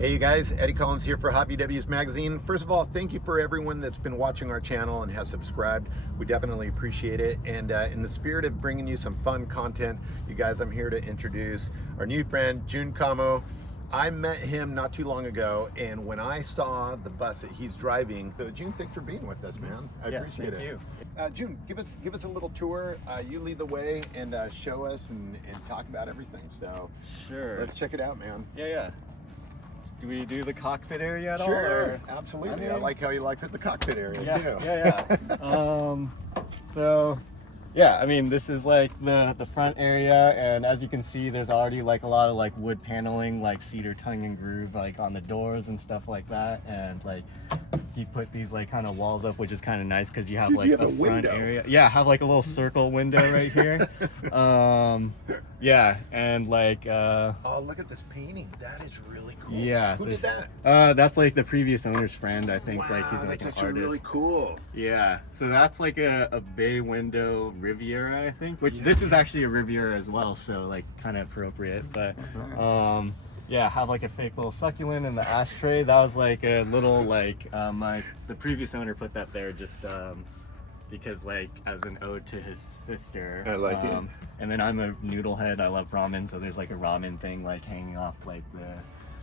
Hey you guys, Eddie Collins here for VWs Magazine. First of all, thank you for everyone that's been watching our channel and has subscribed. We definitely appreciate it. And in the spirit of bringing you some fun content, you guys, I'm here to introduce our new friend, Jun Kamo. I met him not too long ago, and when I saw the bus that he's driving, so Jun, thanks for being with us, man. I appreciate it. Thank you. Jun, give us a little tour. You lead the way and show us and talk about everything. So sure, let's check it out, man. Yeah. Do we do the cockpit area at all? Sure, absolutely. I like how he likes it, the cockpit area too. Yeah. So, yeah, I mean, this is like the front area, and as you can see, there's already like a lot of like wood paneling, like cedar tongue and groove, like on the doors and stuff like that, and like he put these like kind of walls up, which is kind of nice because you have like the front area. Yeah, have like a little circle window right here. Yeah, and like oh, look at this painting. That is really cool. Yeah. Who did that? That's like the previous owner's friend, I think. Wow, like he's like that's an artist. Really cool. Yeah. So that's like a bay window Riviera, I think. Which this is actually a Riviera as well, so like kind of appropriate. But yeah, have like a fake little succulent in the ashtray. That was like a little like the previous owner put that there just because like as an ode to his sister. I like it. And then I'm a noodle head. I love ramen, so there's like a ramen thing like hanging off like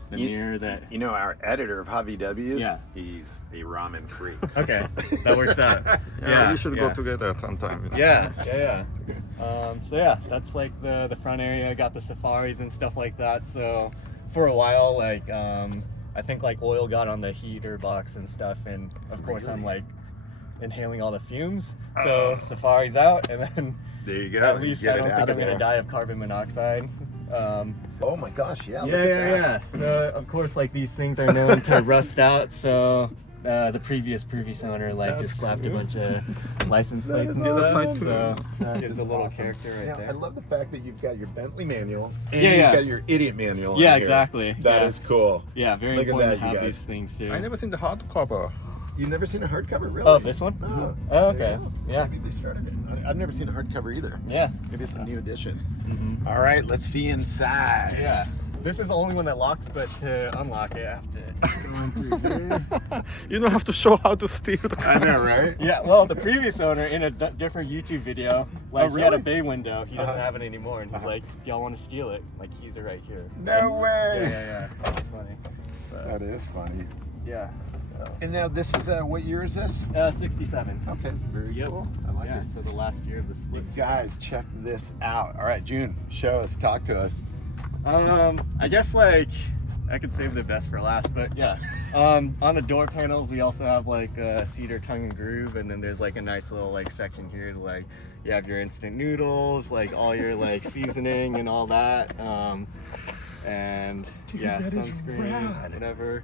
the mirror that. You know, our editor of W's. Yeah. He's a ramen freak. Okay, that works out. Yeah, we should go together sometime. You know? Yeah. So yeah, that's like the front area. Got the safaris and stuff like that. So for a while, like I think like oil got on the heater box and stuff, and of course I'm like inhaling all the fumes. So safari's out, and then there you go. at least I don't think I'm gonna die of carbon monoxide. Oh my gosh, yeah. Yeah. So of course, like these things are known to rust out. So the previous owner like just slapped a bunch of license plates and stuff. So gives a little character right there. I love the fact that you've got your Bentley manual and Yeah. you've got your idiot manual. Yeah, in here. exactly. That is cool. Yeah, very Look at important that, to have you guys. these things too. I never seen the hardcover. You've never seen a hardcover, really? Oh, this one? No. Oh, okay. Yeah. Maybe they started it. I've never seen a hardcover either. Yeah. Maybe it's a new edition. All right, let's see inside. Yeah. This is the only one that locks, but to unlock it, I have to go in through here. You don't have to show how to steer the car. I know, right? Yeah, well, the previous owner in a different YouTube video, like he had a really? bay window. He doesn't have it anymore, and he's like, if y'all want to steal it, like keys are right here. No way. Yeah. That's funny. So, That is funny. yeah. So, And now this is, what year is this? 67. Okay, very Yep. cool. I like Yeah, it. so the last year of the split. Guys, check this out. All right, Jun, show us, talk to us. I guess like I could save the best for last, but yeah. On the door panels, we also have like a cedar tongue and groove, and then there's like a nice little like section here to like you have your instant noodles, like all your like seasoning and all that, and Dude, yeah, that is sunscreen, rad. whatever.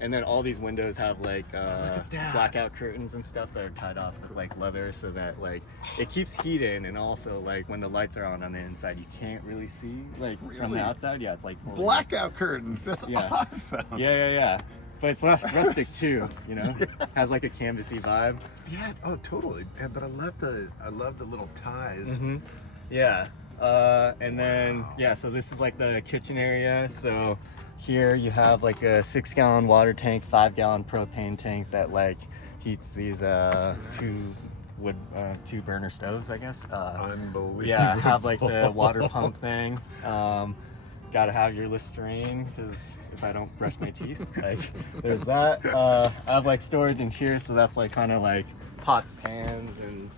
And then all these windows have like at that. blackout curtains and stuff that are tied off with like leather, so that like it keeps heat in, and also like when the lights are on the inside, you can't really see like from Really? the outside. Yeah, it's like fully- Blackout curtains. That's Yeah. awesome. Yeah. But it's not rustic too, you know. Has like a canvasy vibe. Yeah. Oh, totally. Yeah, but I love the little ties. Yeah. And then yeah, so this is like the kitchen area. So here you have like a 6-gallon water tank, 5-gallon propane tank that like heats these two burner stoves, I guess. Unbelievable. Yeah, have like the water pump thing. Gotta have your Listerine because if I don't brush my teeth, like there's that. I have like storage in here, so that's like kind of like pots, pans, and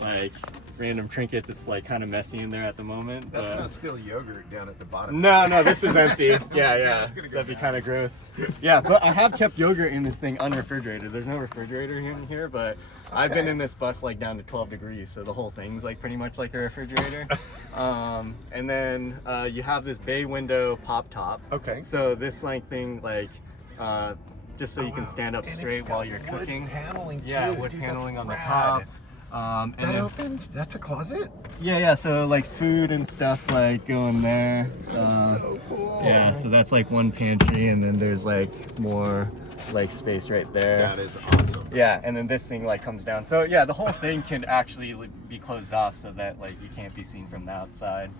like random trinkets. It's like kind of messy in there at the moment. That's But not still yogurt down at the bottom. no, this is empty. Yeah. gonna go That'd be kind of gross. Yeah, but I have kept yogurt in this thing unrefrigerated. There's no refrigerator in here, but I've been in this bus like down to 12 degrees, so the whole thing's like pretty much like a refrigerator. And then you have this bay window pop top. Okay. So this like thing like just so you can wow. stand up And it's straight got while you're wood cooking. paneling Yeah, too. wood Dude, paneling that's on the rad. top. And That then, opens? That's a closet? yeah, so like food and stuff like go in there. So cool. Yeah, so that's like one pantry, and then there's like more like space right there. That is awesome. Yeah, and then this thing like comes down. So yeah, the whole thing can actually be closed off so that like you can't be seen from the outside.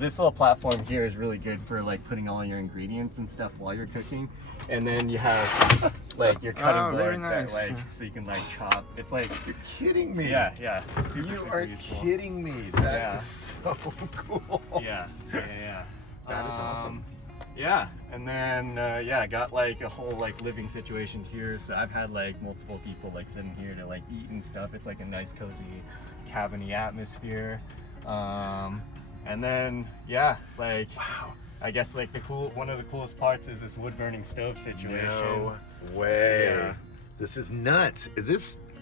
This little platform here is really good for like putting all your ingredients and stuff while you're cooking. And then you have like your cutting board that like so you can like chop. It's like You're kidding me. yeah, yeah. Super, You super are useful. kidding me. That is so cool. Yeah, yeah. That is awesome. Yeah, and then yeah, I got like a whole like living situation here. So I've had like multiple people like sitting here to like eat and stuff. It's like a nice cozy cabiny atmosphere. And then yeah, like Wow. I guess like one of the coolest parts is this wood burning stove situation. No way. Yeah. This is nuts. Is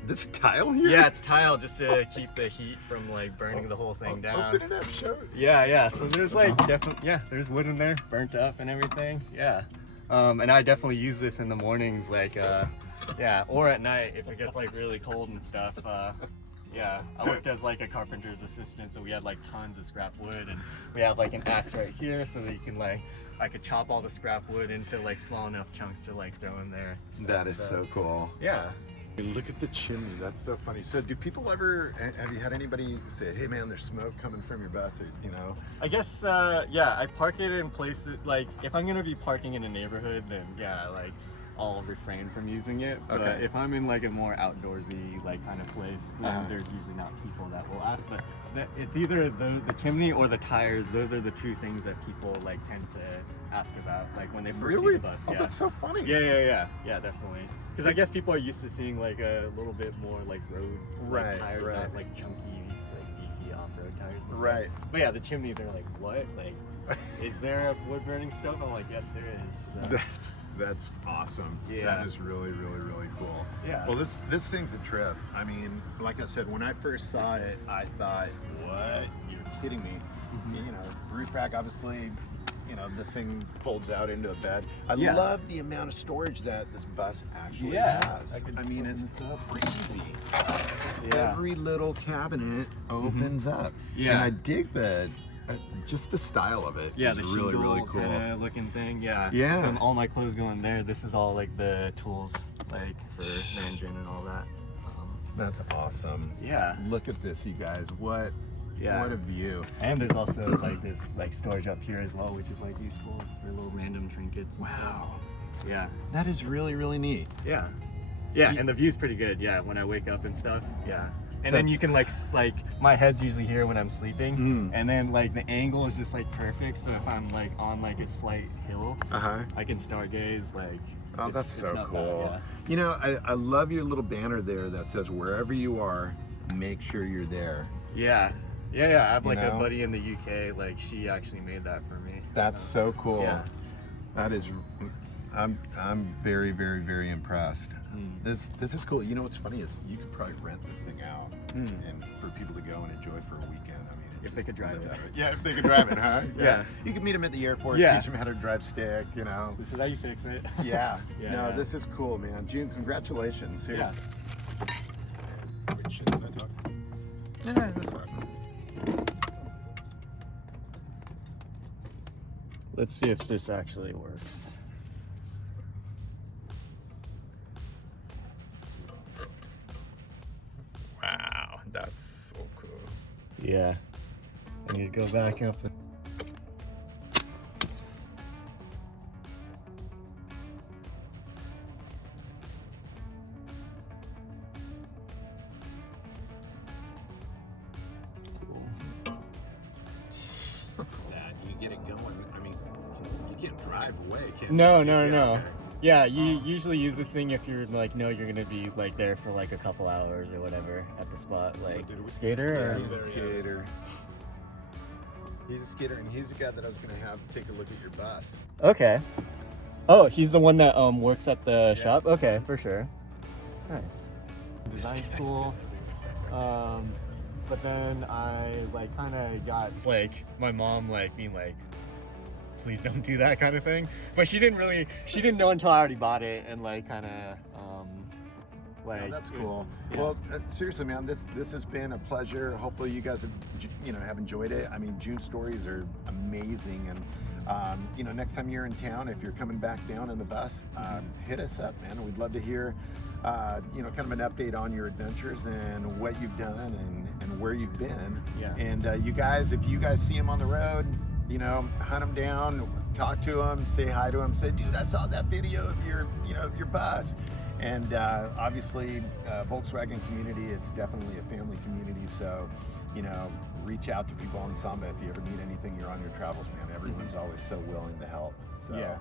this tile here? Yeah, it's tile just to keep the heat from like burning the whole thing down. Open it up, show it. Yeah, yeah. So there's like definitely, yeah, there's wood in there, burnt up and everything. Yeah. And I definitely use this in the mornings, like, yeah, or at night if it gets like really cold and stuff. Yeah, I worked as like a carpenter's assistant, so we had like tons of scrap wood, and we have like an axe right here, so that you can like, I could chop all the scrap wood into like small enough chunks to like throw in there. That is so cool. Yeah. Look at the chimney. That's so funny. So do people ever, have you had anybody say, hey man, there's smoke coming from your bus, or, you know? I guess, yeah, I park it in places, like, if I'm gonna be parking in a neighborhood, then yeah, like, I'll refrain from using it. But Okay. if I'm in like a more outdoorsy, like, kind of place, then there's usually not people that will ask. But it's either the chimney or the tires. Those are the two things that people, like, tend to ask about, like, when they first see Really? the bus. Oh, Yeah. that's so funny. Yeah, definitely. Because I guess people are used to seeing like a little bit more like road like, Right, tires, right. not like chunky, like beefy off-road tires. And Right. Stuff. But yeah, the chimney, they're like, what? Like, is there a wood burning stove? I'm like, yes, there is. So, That's awesome. Yeah. That is really, really, really cool. Yeah. Well, this thing's a trip. I mean, like I said, when I first saw it, I thought, what? You're kidding me. Mm-hmm. You know, roof rack, obviously, you know, this thing folds out into a bed. I Yeah. love the amount of storage that this bus actually Yeah, has. I could I mean, open it's this up. crazy. Yeah. Every little cabinet opens up. Yeah. And I dig just the style of it. Yeah, is the really, really shingle cool. kinda looking thing. Yeah. Yeah. So all my clothes go in there. This is all like the tools, like for managing and all that. That's awesome. Yeah. Look at this, you guys. What Yeah. a view. And there's also like this like storage up here as well, which is like useful for little random trinkets. And Wow. Stuff. Yeah. That is really, really neat. Yeah. Yeah, and the view's pretty good. Yeah, when I wake up and stuff. Yeah. And then you can like my head's usually here when I'm sleeping, and then like the angle is just like perfect. So if I'm like on like a slight hill, I can stargaze like. Oh, that's it's so not cool. bad, You know, I love your little banner there that says, wherever you are, make sure you're there. yeah. I have like You know? a buddy in the UK. Like she actually made that for me. That's so cool. Yeah. That is, I'm very, very, very impressed. This is cool. You know what's funny is you could probably rent this thing out and for people to go and enjoy for a weekend. I mean, If they could drive it. Yeah, if they could drive it, huh? Yeah. You can meet them at the airport, Yeah. teach them how to drive stick, you know. This is how you fix it. Yeah. Yeah, No, yeah. this is cool, man. June, congratulations. Seriously. Wait, shouldn't I talk? Yeah, that's fine. Let's see if this actually works. Wow, that's so cool. Yeah. I need to go back up. That you get it going. I mean, you can't drive away, can you? No. Okay. Yeah, you usually use this thing if you're like, know you're gonna be like there for like a couple hours or whatever at the spot. Like did we- skater or He's a skater. He's a skater, and he's the guy that I was going to have take a look at your bus. okay. Oh, he's the one that works at the shop. Okay, for sure. Nice. Design school. But then I like kind of got like my mom like being like, please don't do that kind of thing. But she didn't know until I already bought it and like kind of like. Oh, that's it was- cool. yeah. Well, seriously, man, this has been a pleasure. Hopefully, you guys have enjoyed it. I mean, June's stories are amazing, and You know, next time you're in town, if you're coming back down in the bus, hit us up, man. We'd love to hear, you know, kind of an update on your adventures and what you've done and where you've been. Yeah. And you guys, if you guys see them on the road, you know, hunt them down, talk to them, say hi to them, say, dude, I saw that video of your, you know, of your bus. And obviously, Volkswagen community, it's definitely a family community. So, you know, reach out to people on Samba if you ever need anything. You're on your travels, man. Everyone's always so willing to help. So. Yeah.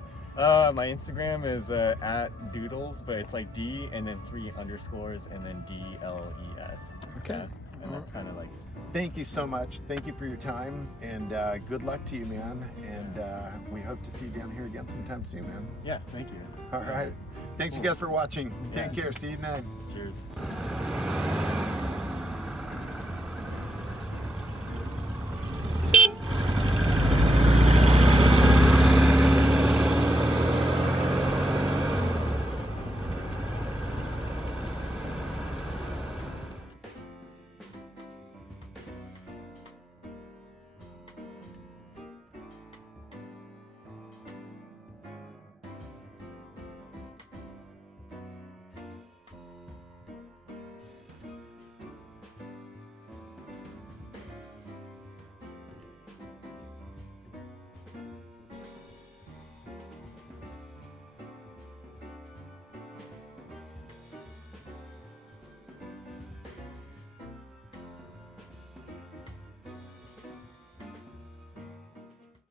My Instagram is at Doodles, but it's like D and then 3 underscores and then DLES. Okay. And that's kind of like. Thank you so much. Thank you for your time, and good luck to you, man. And we hope to see you down here again sometime soon, man. Yeah, thank you. All right. Thanks, you guys, for watching. Take care. See you tonight. Cheers.